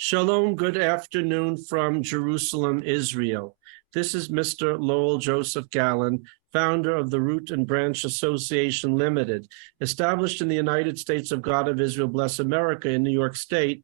Shalom, good afternoon from Jerusalem, Israel. This is Mr. Lowell Joseph Gallen, founder of the Root and Branch Association Limited, established in the United States of God of Israel, bless America, in New York State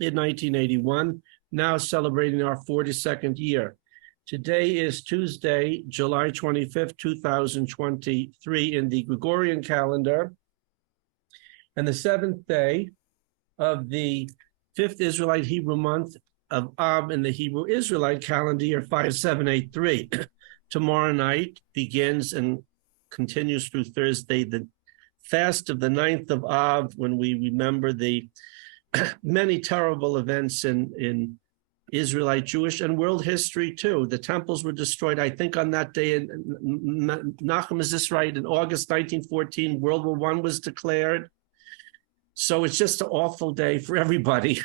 in 1981, now celebrating our 42nd year. Today is Tuesday, July 25th, 2023 in the Gregorian calendar, and the seventh day of the fifth Israelite Hebrew month of Ab in the Hebrew Israelite calendar year 5783. Tomorrow night begins and continues through Thursday, the fast of the 9th of Av, when we remember the many terrible events in Israelite, Jewish, and world history too. The temples were destroyed, I think, on that day. And Nachum, is this right? In August 1914, World War I was declared. So it's just an awful day for everybody.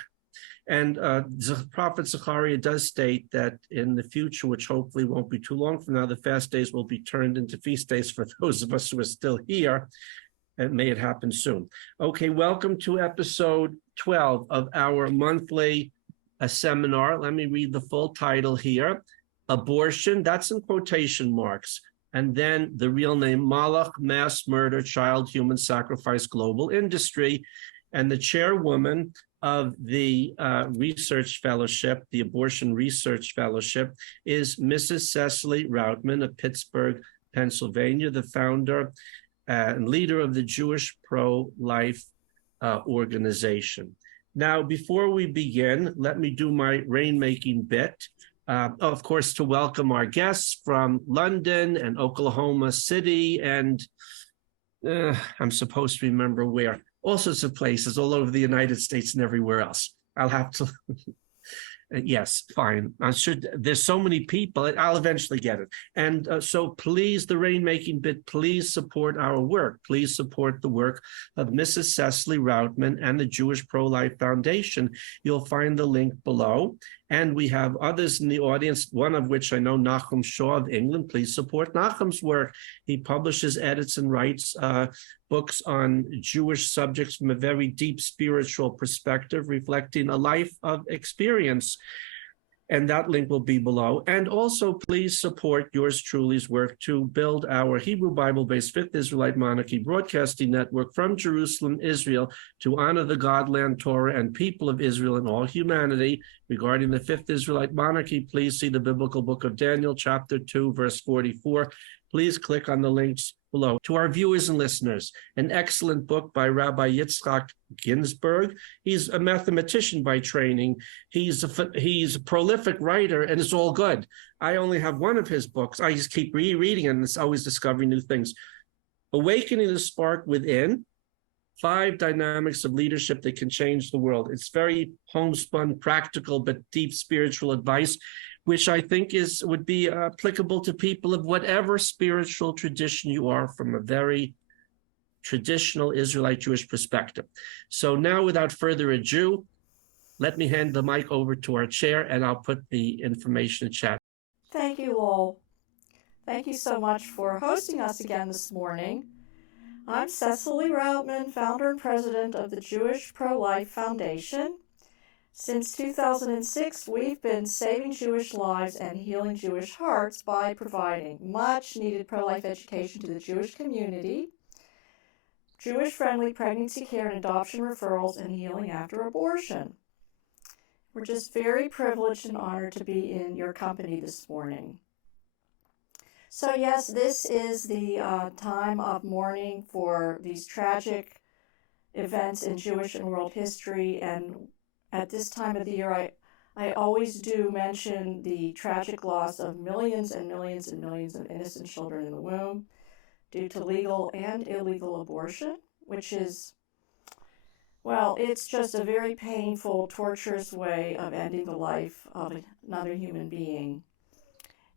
And the Prophet Zechariah does state that in the future, which hopefully won't be too long from now, the fast days will be turned into feast days for those of us who are still here. And may it happen soon. Okay, welcome to episode 12 of our monthly seminar. Let me read the full title here. Abortion, that's in quotation marks. And then the real name, Moloch, Mass Murder, Child Human Sacrifice Global Industry. And the chairwoman of the research fellowship, the Abortion Research Fellowship, is Mrs. Cecily Routman of Pittsburgh, Pennsylvania, the founder and leader of the Jewish Pro-Life organization. Now, before we begin, let me do my rainmaking bit. Of course, to welcome our guests from London and Oklahoma City, and I'm supposed to remember where, all sorts of places all over the United States and everywhere else. I'll have to, yes, fine. I should, there's so many people, I'll eventually get it. And so please, the rainmaking bit, please support our work. Please support the work of Mrs. Cecily Routman and the Jewish Pro-Life Foundation. You'll find the link below. And we have others in the audience, one of which I know, Nachum Shaw of England. Please support Nachum's work. He publishes, edits, and writes books on Jewish subjects from a very deep spiritual perspective, reflecting a life of experience. And that link will be below. And also, please support yours truly's work to build our Hebrew Bible-based Fifth Israelite Monarchy Broadcasting Network from Jerusalem, Israel, to honor the God-land Torah and people of Israel and all humanity. Regarding the Fifth Israelite Monarchy, please see the Biblical Book of Daniel, chapter 2, verse 44. Please click on the links below. To our viewers and listeners, an excellent book by Rabbi Yitzchak Ginsburg. He's a mathematician by training. He's a prolific writer, and it's all good. I only have one of his books. I just keep rereading it, and it's always discovering new things. Awakening the Spark Within, 5 Dynamics of Leadership That Can Change the World. It's very homespun, practical, but deep spiritual advice, which I think would be applicable to people of whatever spiritual tradition you are, from a very traditional Israelite Jewish perspective. So now, without further ado, let me hand the mic over to our chair, and I'll put the information in chat. Thank you, Lowell. Thank you so much for hosting us again this morning. I'm Cecily Routman, founder and president of the Jewish Pro-Life Foundation. Since 2006, we've been saving Jewish lives and healing Jewish hearts by providing much-needed pro-life education to the Jewish community, Jewish-friendly pregnancy care and adoption referrals, and healing after abortion. We're just very privileged and honored to be in your company this morning. So yes, this is the time of mourning for these tragic events in Jewish and world history, and at this time of the year, I always do mention the tragic loss of millions and millions and millions of innocent children in the womb due to legal and illegal abortion, which is, well, it's just a very painful, torturous way of ending the life of another human being.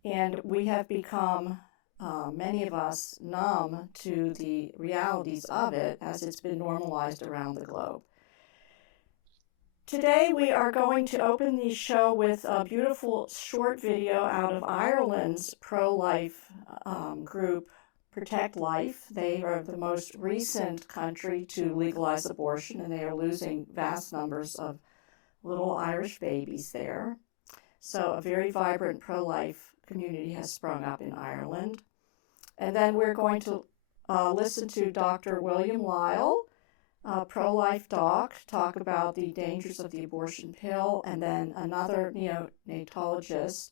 And we have become, many of us, numb to the realities of it as it's been normalized around the globe. Today we are going to open the show with a beautiful short video out of Ireland's pro-life group, Protect Life. They are the most recent country to legalize abortion, and they are losing vast numbers of little Irish babies there. So a very vibrant pro-life community has sprung up in Ireland. And then we're going to listen to Dr. William Lile, pro-life doc, talk about the dangers of the abortion pill, and then another neonatologist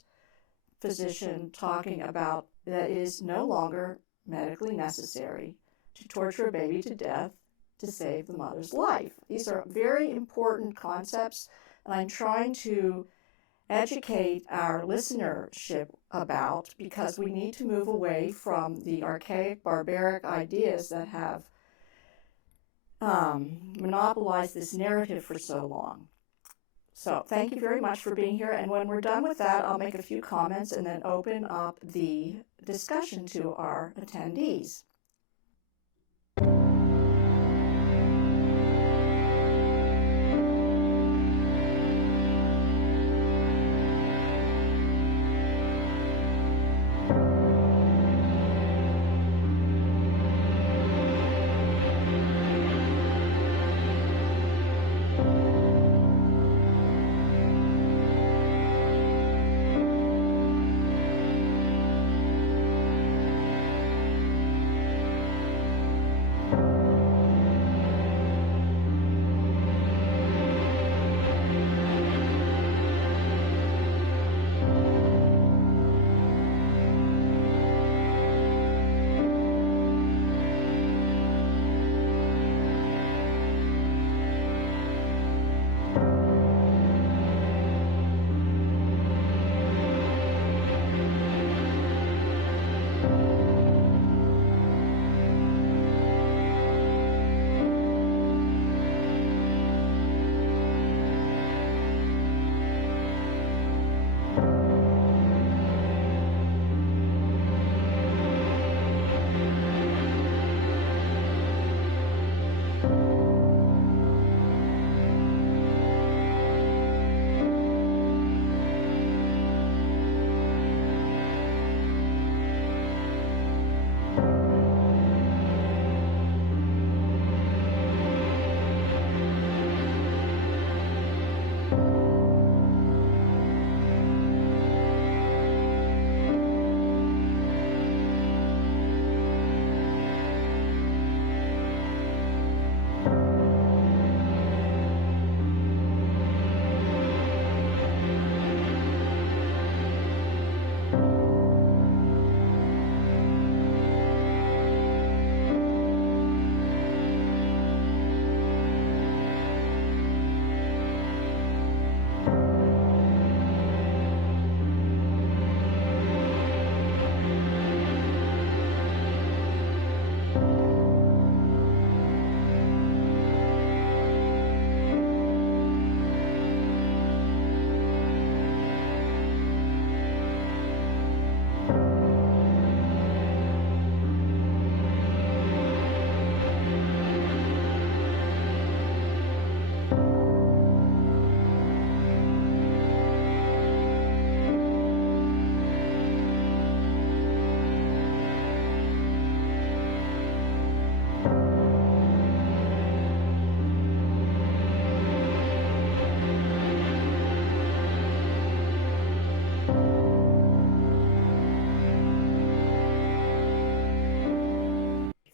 physician talking about that it is no longer medically necessary to torture a baby to death to save the mother's life. These are very important concepts, and I'm trying to educate our listenership about, because we need to move away from the archaic, barbaric ideas that have monopolized this narrative for so long. So thank you very much for being here, and when we're done with that, I'll make a few comments and then open up the discussion to our attendees.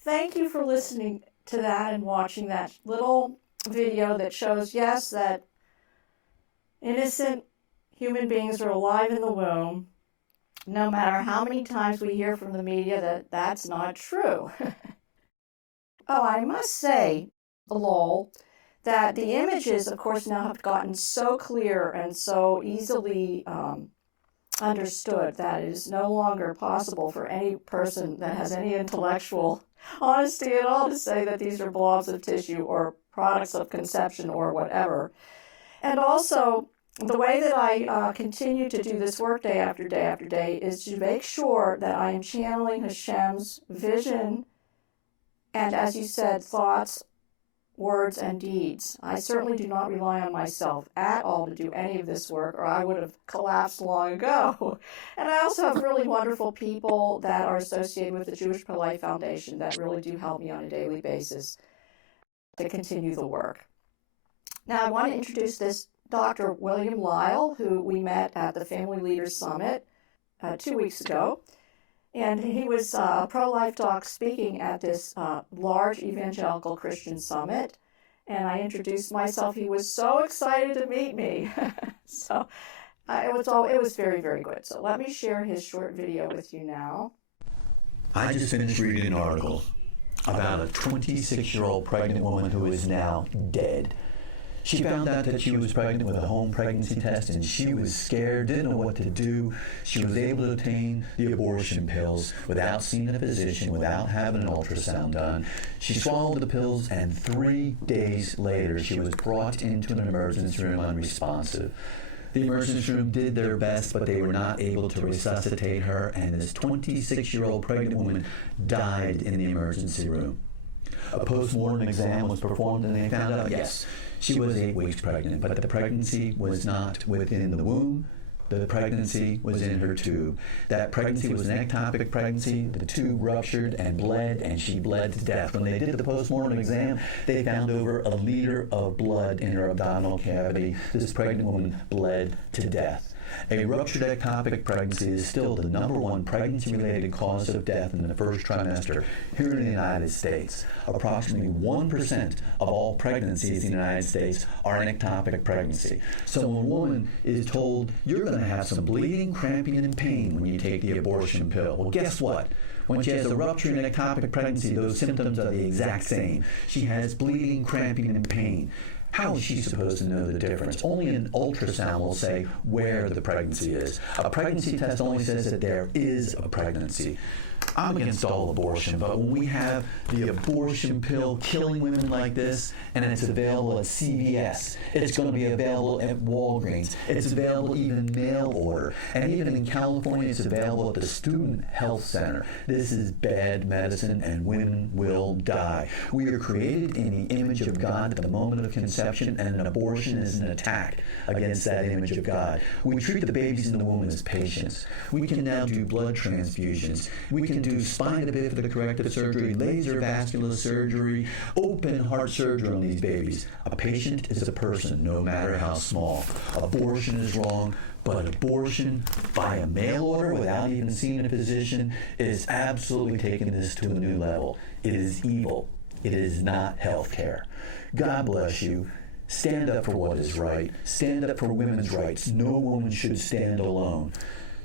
Thank you for listening to that and watching that little video that shows, yes, that innocent human beings are alive in the womb, no matter how many times we hear from the media that that's not true. Oh, I must say, lol, that the images, of course, now have gotten so clear and so easily understood that it is no longer possible for any person that has any intellectual honesty at all to say that these are blobs of tissue or products of conception or whatever. And also, the way that I continue to do this work day after day after day is to make sure that I am channeling Hashem's vision and, as you said, thoughts, words, and deeds. I certainly do not rely on myself at all to do any of this work, or I would have collapsed long ago. And I also have really wonderful people that are associated with the Jewish Pro-Life Foundation that really do help me on a daily basis to continue the work. Now, I want to introduce this Dr. William Lile, who we met at the Family Leaders Summit 2 weeks ago. And he was a pro-life doc speaking at this large evangelical Christian summit. And I introduced myself. He was so excited to meet me. So it was very, very good. So let me share his short video with you now. I just finished reading an article about a 26-year-old pregnant woman who is now dead. She found out that she was pregnant with a home pregnancy test, and she was scared, didn't know what to do. She was able to obtain the abortion pills without seeing a physician, without having an ultrasound done. She swallowed the pills, and 3 days later, she was brought into an emergency room unresponsive. The emergency room did their best, but they were not able to resuscitate her, and this 26-year-old pregnant woman died in the emergency room. A post-mortem exam was performed, and they found out, yes, she was 8 weeks pregnant, but the pregnancy was not within the womb. The pregnancy was in her tube. That pregnancy was an ectopic pregnancy. The tube ruptured and bled, and she bled to death. When they did the post-mortem exam, they found over 1 liter of blood in her abdominal cavity. This pregnant woman bled to death. A ruptured ectopic pregnancy is still the #1 pregnancy-related cause of death in the first trimester here in the United States. Approximately 1% of all pregnancies in the United States are an ectopic pregnancy. So when a woman is told, you're going to have some bleeding, cramping, and pain when you take the abortion pill, well, guess what? When she has a rupture in ectopic pregnancy, those symptoms are the exact same. She has bleeding, cramping, and pain. How is she supposed to know the difference? Only an ultrasound will say where the pregnancy is. A pregnancy test only says that there is a pregnancy. I'm against all abortion, but when we have the abortion pill killing women like this, and it's available at CVS, it's going to be available at Walgreens, it's available even mail order, and even in California it's available at the Student Health Center. This is bad medicine, and women will die. We are created in the image of God at the moment of conception, and an abortion is an attack against that image of God. We treat the babies in the womb as patients. We can now do blood transfusions. We can do spina bifida corrective surgery, laser vascular surgery, open heart surgery on these babies. A patient is a person, no matter how small. Abortion is wrong, but abortion by a mail order without even seeing a physician is absolutely taking this to a new level. It is evil. It is not health care. God bless you. Stand up for what is right. Stand up for women's rights. No woman should stand alone.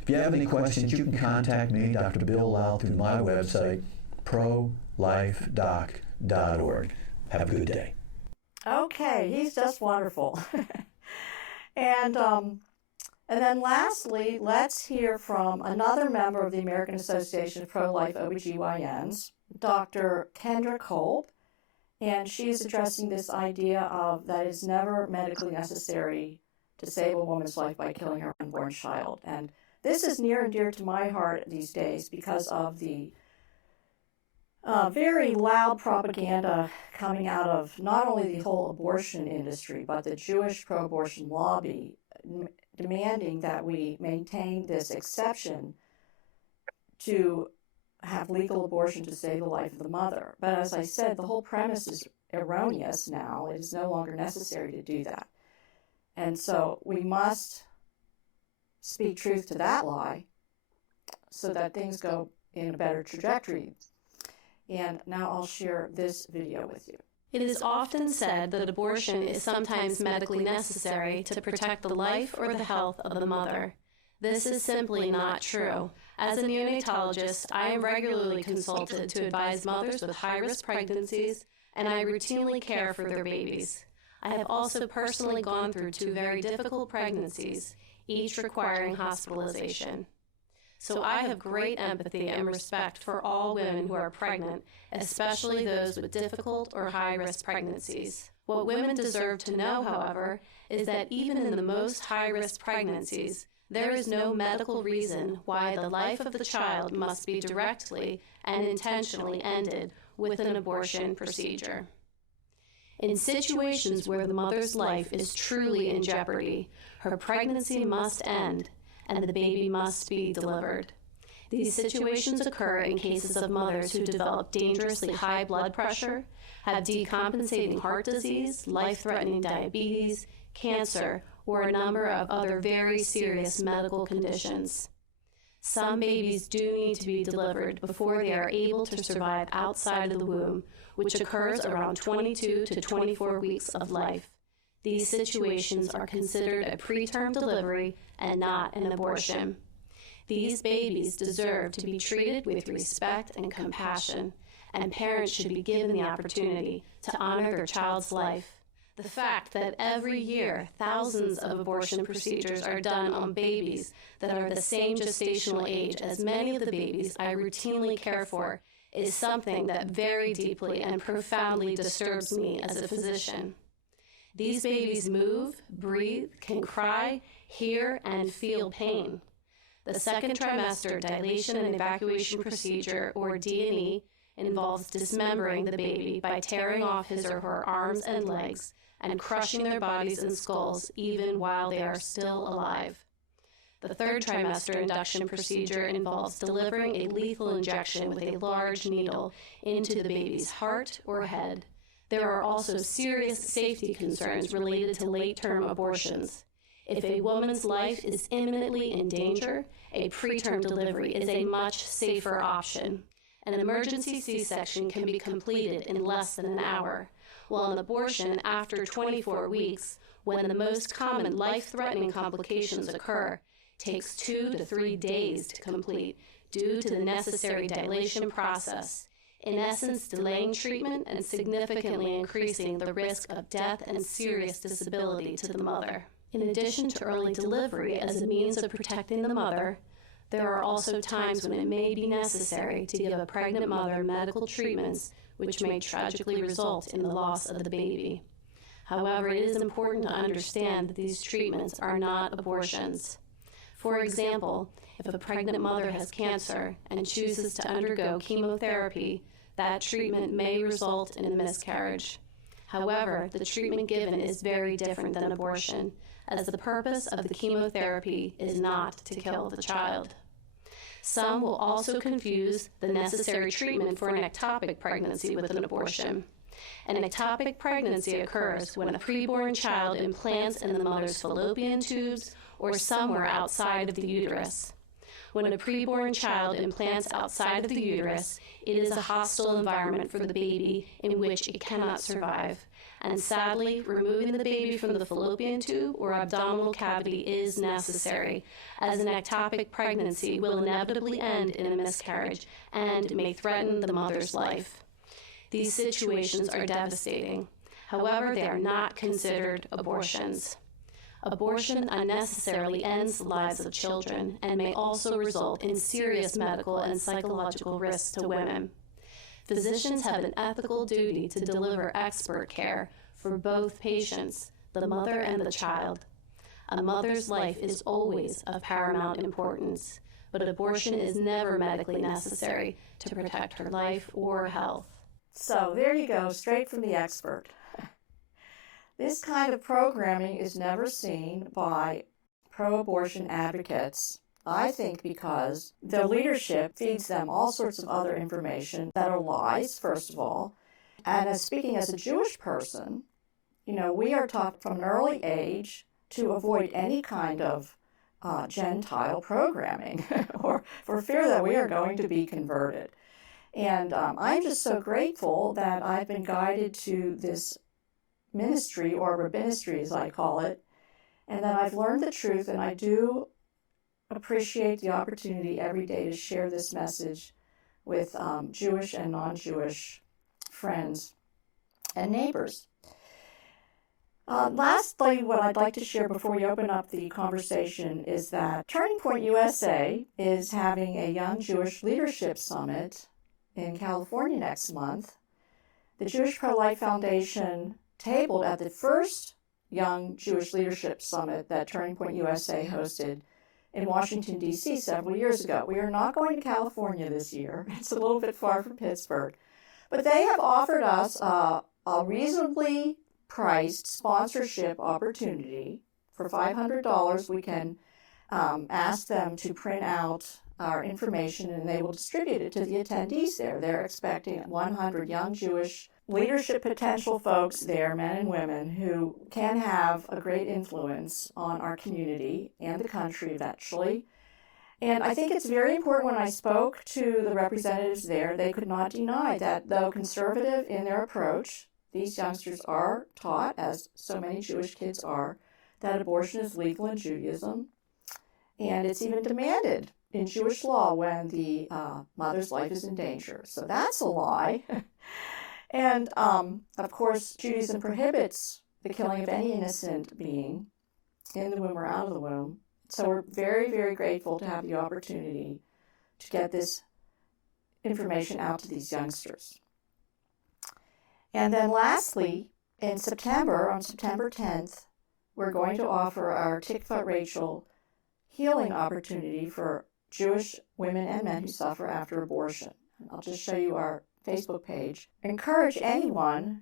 If you have any questions, you can contact me, Dr. Bill Lile, through my website, prolifedoc.org. Have a good day. Okay, he's just wonderful. And then lastly, let's hear from another member of the American Association of Pro-Life OBGYNs, Dr. Kendra Kolb, and she's addressing this idea of that it's never medically necessary to save a woman's life by killing her unborn child. And this is near and dear to my heart these days because of the very loud propaganda coming out of not only the whole abortion industry, but the Jewish pro-abortion lobby demanding that we maintain this exception to have legal abortion to save the life of the mother. But as I said, the whole premise is erroneous now. It is no longer necessary to do that. And so we must speak truth to that lie so that things go in a better trajectory. And now I'll share this video with you. It is often said that abortion is sometimes medically necessary to protect the life or the health of the mother. This is simply not true. As a neonatologist, I am regularly consulted to advise mothers with high-risk pregnancies, and I routinely care for their babies. I have also personally gone through 2 very difficult pregnancies, each requiring hospitalization. So I have great empathy and respect for all women who are pregnant, especially those with difficult or high-risk pregnancies. What women deserve to know, however, is that even in the most high-risk pregnancies, there is no medical reason why the life of the child must be directly and intentionally ended with an abortion procedure. In situations where the mother's life is truly in jeopardy, her pregnancy must end and the baby must be delivered. These situations occur in cases of mothers who develop dangerously high blood pressure, have decompensating heart disease, life-threatening diabetes, cancer, or a number of other very serious medical conditions. Some babies do need to be delivered before they are able to survive outside of the womb, which occurs around 22 to 24 weeks of life. These situations are considered a preterm delivery and not an abortion. These babies deserve to be treated with respect and compassion, and parents should be given the opportunity to honor their child's life. The fact that every year thousands of abortion procedures are done on babies that are the same gestational age as many of the babies I routinely care for is something that very deeply and profoundly disturbs me as a physician. These babies move, breathe, can cry, hear, and feel pain. The second trimester dilation and evacuation procedure, or D&E, involves dismembering the baby by tearing off his or her arms and legs and crushing their bodies and skulls even while they are still alive. The third trimester induction procedure involves delivering a lethal injection with a large needle into the baby's heart or head. There are also serious safety concerns related to late-term abortions. If a woman's life is imminently in danger, a preterm delivery is a much safer option. An emergency C-section can be completed in less than an hour, while an abortion after 24 weeks, when the most common life-threatening complications occur, takes 2 to 3 days to complete due to the necessary dilation process, in essence delaying treatment and significantly increasing the risk of death and serious disability to the mother. In addition to early delivery as a means of protecting the mother, there are also times when it may be necessary to give a pregnant mother medical treatments which may tragically result in the loss of the baby. However, it is important to understand that these treatments are not abortions. For example, if a pregnant mother has cancer and chooses to undergo chemotherapy, that treatment may result in a miscarriage. However, the treatment given is very different than abortion, as the purpose of the chemotherapy is not to kill the child. Some will also confuse the necessary treatment for an ectopic pregnancy with an abortion. An ectopic pregnancy occurs when a preborn child implants in the mother's fallopian tubes or somewhere outside of the uterus. When a preborn child implants outside of the uterus, it is a hostile environment for the baby in which it cannot survive. And sadly, removing the baby from the fallopian tube or abdominal cavity is necessary, as an ectopic pregnancy will inevitably end in a miscarriage and may threaten the mother's life. These situations are devastating. However, they are not considered abortions. Abortion unnecessarily ends the lives of children and may also result in serious medical and psychological risks to women. Physicians have an ethical duty to deliver expert care for both patients, the mother and the child. A mother's life is always of paramount importance, but abortion is never medically necessary to protect her life or health. So there you go, straight from the expert. This kind of programming is never seen by pro-abortion advocates, I think because their leadership feeds them all sorts of other information that are lies, first of all. And speaking as a Jewish person, we are taught from an early age to avoid any kind of Gentile programming or for fear that we are going to be converted. And I'm just so grateful that I've been guided to this ministry, or rabbinistry as I call it, and that I've learned the truth, and I do appreciate the opportunity every day to share this message with Jewish and non-Jewish friends and neighbors. Lastly, what I'd like to share before we open up the conversation is that Turning Point USA is having a Young Jewish Leadership Summit in California next month. The Jewish Pro-Life Foundation tabled at the first Young Jewish Leadership Summit that Turning Point USA hosted in Washington, D.C. several years ago. We are not going to California this year. It's a little bit far from Pittsburgh. But they have offered us a reasonably priced sponsorship opportunity. For $500, we can ask them to print out our information, and they will distribute it to the attendees there. They're expecting 100 young Jewish leadership potential folks there, men and women, who can have a great influence on our community and the country eventually. And I think it's very important when I spoke to the representatives there, they could not deny that though conservative in their approach, these youngsters are taught, as so many Jewish kids are, that abortion is legal in Judaism. And it's even demanded in Jewish law when the mother's life is in danger. So that's a lie. And of course, Judaism prohibits the killing of any innocent being in the womb or out of the womb. So we're very, very grateful to have the opportunity to get this information out to these youngsters. And then lastly, in September, on September 10th, we're going to offer our Tikva Rachel healing opportunity for Jewish women and men who suffer after abortion. I'll just show you our Facebook page. Encourage anyone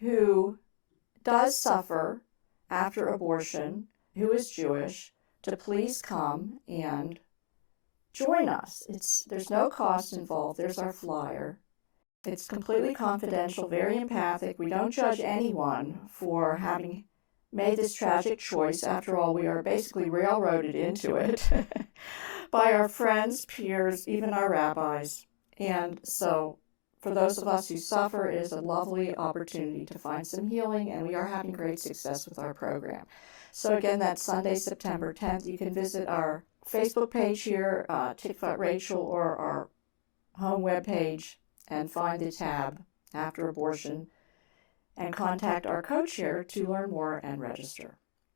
who does suffer after abortion, who is Jewish, to please come and join us. There's no cost involved. There's our flyer. It's completely confidential, very empathic. We don't judge anyone for having made this tragic choice. After all, we are basically railroaded into it by our friends, peers, even our rabbis. And so for those of us who suffer, it is a lovely opportunity to find some healing, and we are having great success with our program. So again, that's Sunday, September 10th. You can visit our Facebook page here, Tikva Rachel, or our home webpage, and find the tab After Abortion, and contact our co-chair to learn more and register.